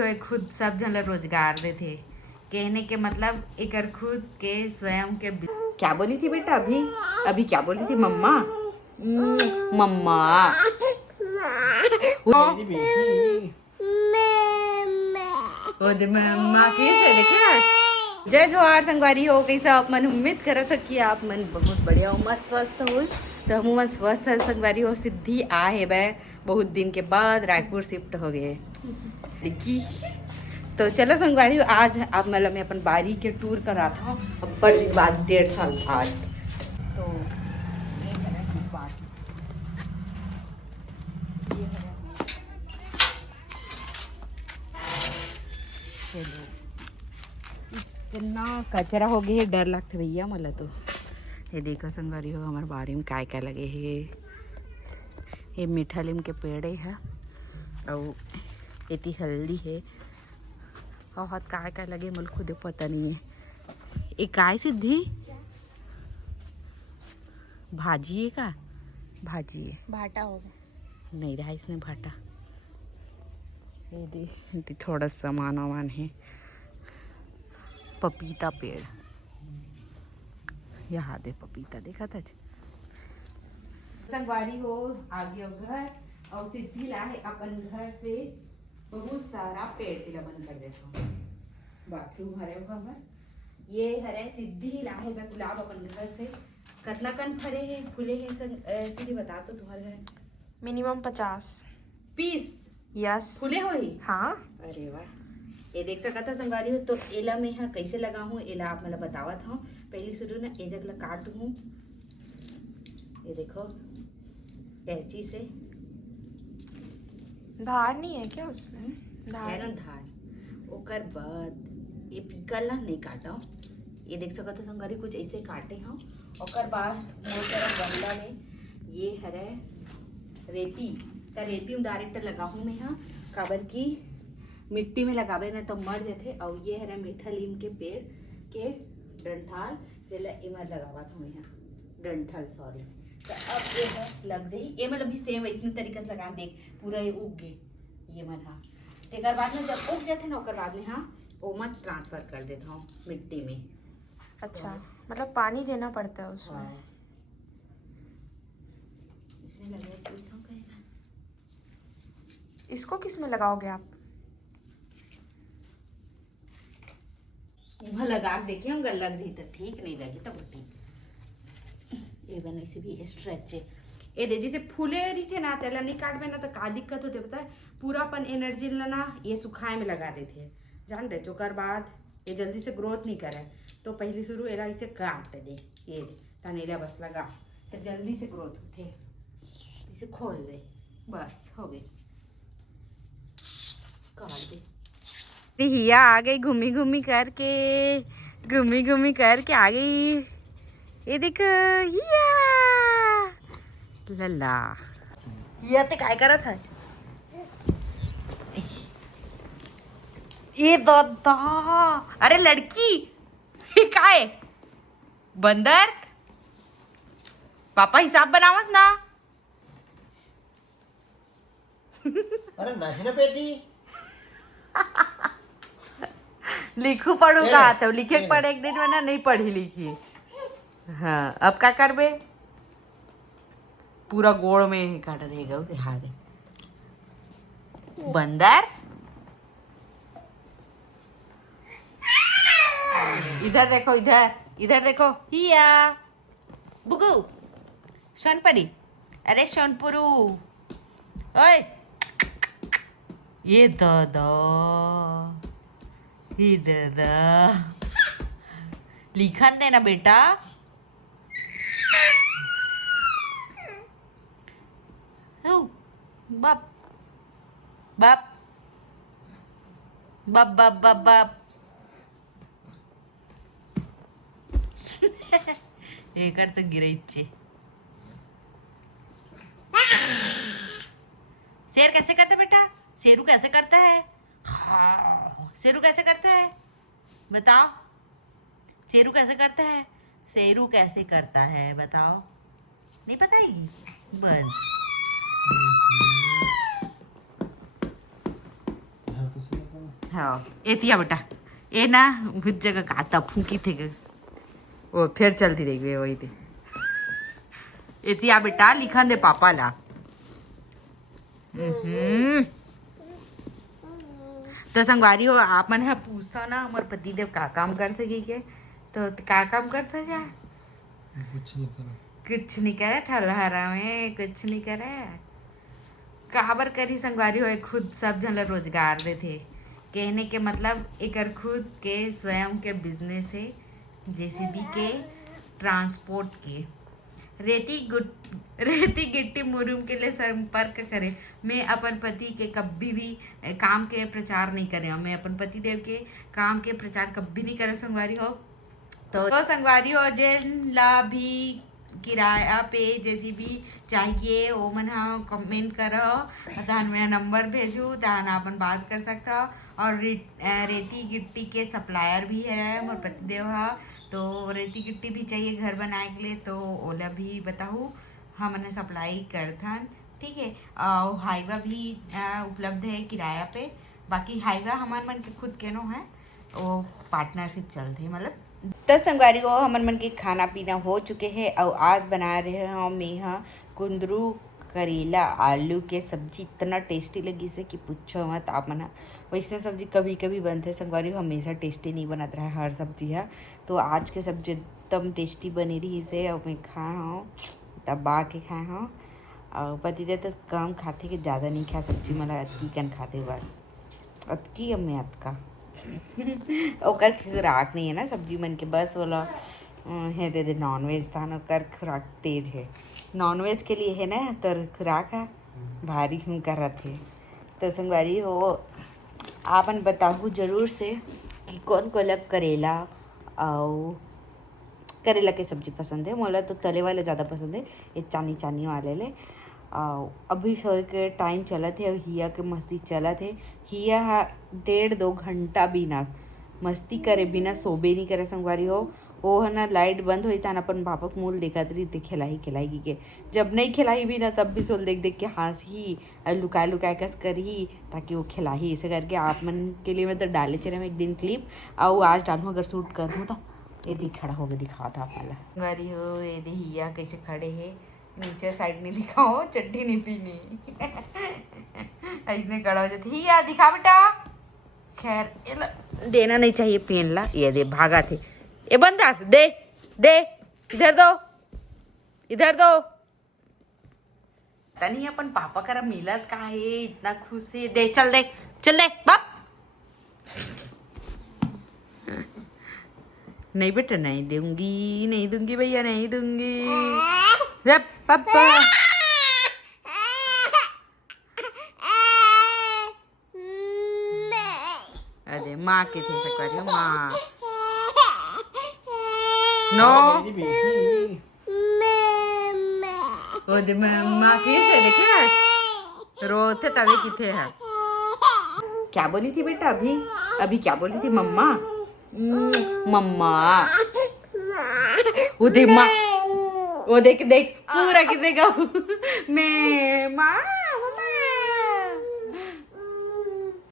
तो खुद सब जन रोजगार दे थे। कहने के मतलब एक खुद के स्वयं के। क्या बोली थी बेटा अभी? अभी क्या बोली थी? मम्मा मम्मा मम्मा कैसे देखे। जय जोहार संगवारी हो, कैसा आप मन उम्मीद करो था कि आप मन बहुत बढ़िया हो, मस्त स्वस्थ हो। तो हम मन स्वस्थ संगवारी हो। सिद्धि आए बे बहुत दिन के बाद रायपुर शिफ्ट हो गए लड़की। तो चलो संगवारी हो, आज आप मतलब मैं अपन बारी के टूर कर रहा था बड़े दिन बाद, 1.5 साल बाद। तो ये है बात, ये है चलो। इतना कचरा हो गया है, डर लगता भैया मला तो। ये देखो संगवारी हो, हमारे बारी में काय क्या लगे है। ये मीठा नीम के पेड़ है और इतनी हल्दी है और हाथ काय क्या लगे मुझे खुद पता नहीं है। ये काय सिद्धि भाजी है का? भाजी है, भाटा होगा। नहीं रहा इसने भाटा। ये दे थोड़ा सामान वामान है। पपीता पेड़, यहाँ दे पपीता देखा था। संगवारी हो आगे घर और सिद्धि लाए अपन घर से बहुत सारा पेड़ के बंद कर देता हूँ। बाथरूम हरे खबर ये हरे सिद्धि लाए मैं गुलाब अपन घर से। कितना कन फरे है फूले है सिद्धि बता तो तुम्हारे घर? मिनिमम 50 पीस यस फूले हो ही। हाँ। अरे वाह, ये देख सका था संगवारी हो। तो एला में यहाँ कैसे लगा हूँ एला आप मतलब बतावा था। पहली शुरू ना ए जगह काट दूँ, ये देखो कैंची से। धार नहीं है क्या उसमें? है ना धार। ओकर बाद ये पीकल ना नहीं काटा। ये देख सका तो संगवारी कुछ ऐसे काटे हैं। ओकर बाद मोर गमला में ये हरे रेती, तो रेती में डायरेक्ट लगा हूँ मैं यहाँ। काबर की मिट्टी में लगावे ना तो मर जाते। और ये हरे मीठा नीम के पेड़ के डंठाल तेला इमर लगावा था यहाँ, डंठल सॉरी। तो अब ये है लग जाई। ये मतलब भी सेम वैसे तरीके से लगा देख पूरा ये उग गए ये मन। हाँ एक बाद में जब उग जाते ना ओकर बाद में हाँ वो मत ट्रांसफर कर देता हूँ मिट्टी में। अच्छा मतलब पानी देना पड़ता है उसमें। हाँ। इसमें लगे पूछो कहेगा। इसको किस में लगाओगे आप? इमा लगा के देखिए हम लग रही तो ठीक, नहीं लगी तो ठीक। ये बन वैसे भी स्ट्रेच है। ये दे जैसे फूले रही थे ना तेला नहीं काट में ना तो का दिक्कत होते पता है। पूरा अपन एनर्जी लेना ये सुखाए में लगा देते हैं जान रहे। चोकर बाद ये जल्दी से ग्रोथ नहीं करे तो पहली शुरू एला इसे काट दे। ये तनेला बस लगा तो जल्दी से ग्रोथ होते। इसे खोल दे बस हो गई, काट दे। हिया आ गई घूमी घूमी करके, घूमी घूमी करके आ गई। ये देखो हिया लल्ला। हिया ते काय करत है? ये दादा, अरे लड़की ये काय बंदर। पापा हिसाब बनावत ना। अरे नहीं ना बेटी। लिखू पढ़ूगा तो लिखे पढ़े एक दिन में ना नहीं पढ़ी लिखी। हाँ अब क्या करबे? पूरा गोड़ में ही काट रहेगा हाथ। बंदर इधर देखो, इधर इधर देखो हिया बुगू सोनपरी। अरे सोनपुरू ओए ये दादा, ये दादा लिखन देना बेटा। बाप बाप बाप बाप बाप बाप। एक तो गिरे इच्छे। शेर कैसे करता बेटा? शेरू कैसे करता है? हाँ शेरू कैसे करता है बताओ? शेरू कैसे करता है? शेरू कैसे करता है बताओ? नहीं बताएगी बस। हाँ एतिया बेटा ए ना कुछ जगह काता फूकी थे वो फिर चलती रही गई वही थी एतिया बेटा लिखन दे पापा ला तो संगवारी हो आप मन है पूछता ना हमारे पति देव का काम करते की के तो का काम करता जा कुछ नहीं करे ठलहरा में कुछ नहीं करे काबर करी संगवारी हो खुद सब जन रोजगार दे थे कहने के मतलब एक खुद के स्वयं के बिजनेस है जेसीबी के ट्रांसपोर्ट के रेती गिट्टी मुरुम के लिए संपर्क करे। मैं अपन पति के कभी भी काम के प्रचार नहीं करे मैं अपन पति देव के काम के प्रचार कभी नहीं करे संगवारी हो तो संगवारी हो जिन ला भी किराया पे जैसी भी चाहिए वो मन कमेंट करो तहन मैं नंबर भेजूँ तहन अपन बात कर सकता और रेती गिट्टी के सप्लायर भी है मोर पतिदेव है तो रेती गिट्टी भी चाहिए घर बनाए के लिए तो ओला भी बताऊँ हमने सप्लाई करथन ठीक है और हाईवा भी उपलब्ध है किराया पे बाकी हाईवा हमार मन के खुद के नो है वो पार्टनरशिप चलते मतलब 10 संगवारी को हमन मन के खाना पीना हो चुके हैं और आज बना रहे हैं मैं कुंदरू करेला आलू के सब्जी इतना टेस्टी लगी से कि पूछो मत आप मना वैसे सब्जी कभी कभी बनते संगवारी हमेशा टेस्टी नहीं बनत रहा हर सब्जी है तो आज के सब्जी एकदम टेस्टी बनी रही से और मैं खाए हूँ दबा के खाए हूँ और पति दे तो कम खाते कि ज़्यादा नहीं खा सब्जी मतलब अतकी कन खाते बस अतकी अब मैं अतका ओकर खुराक नहीं है ना सब्जी मन के बस वाला है दे नॉनवेज था ना ओकर खुराक तेज है नॉनवेज के लिए है ना तर खुराक है भारी हम कर रहे थे तो संगवारी हो आपन बताओ जरूर से कि कौन को लग करेला और करेला के सब्जी पसंद है मोला तो तले वाले ज़्यादा पसंद है ये चानी चानी वाले ले अभी सोए के टाइम चलत है और हिया के मस्ती चलत है हिया 1.5-2 घंटा बिना मस्ती करे बिना सोबे नहीं करे संगवारी हो वो है ना लाइट बंद हुई था ना अपन पापा के मूल देखत रही थे खिलाई के जब नहीं खिलाई भी ना तब भी सोल देख के हंसी और लुका कस करी ताकि वो खिलाई ऐसे करके आप मन के लिए मैं तो डाले चले में एक दिन क्लिप और आज डालूँ अगर शूट करूँ तो ये खड़ा होकर दिखावा था वाला संगवारी हो ये हिया कैसे खड़े है नीचे साइड नहीं दिखाओ चट्टी नहीं पीनी ऐसे खड़ा हो जाते ही यार दिखा बेटा खैर देना नहीं चाहिए पेन ला ये दे भागा थे ये बंदा दे दे इधर दो पता नहीं अपन पापा करा मिलत का है इतना खुश है दे चल दे बाप नहीं बेटा नहीं दूंगी भैया नहीं दूंगी पापा अरे माँ के थे सकवारी माँ नो ओ दे माँ के से देखे रोते तवे किथे है क्या बोली थी बेटा अभी क्या बोली थी मम्मा वो देख पूरा किसे मैं माँ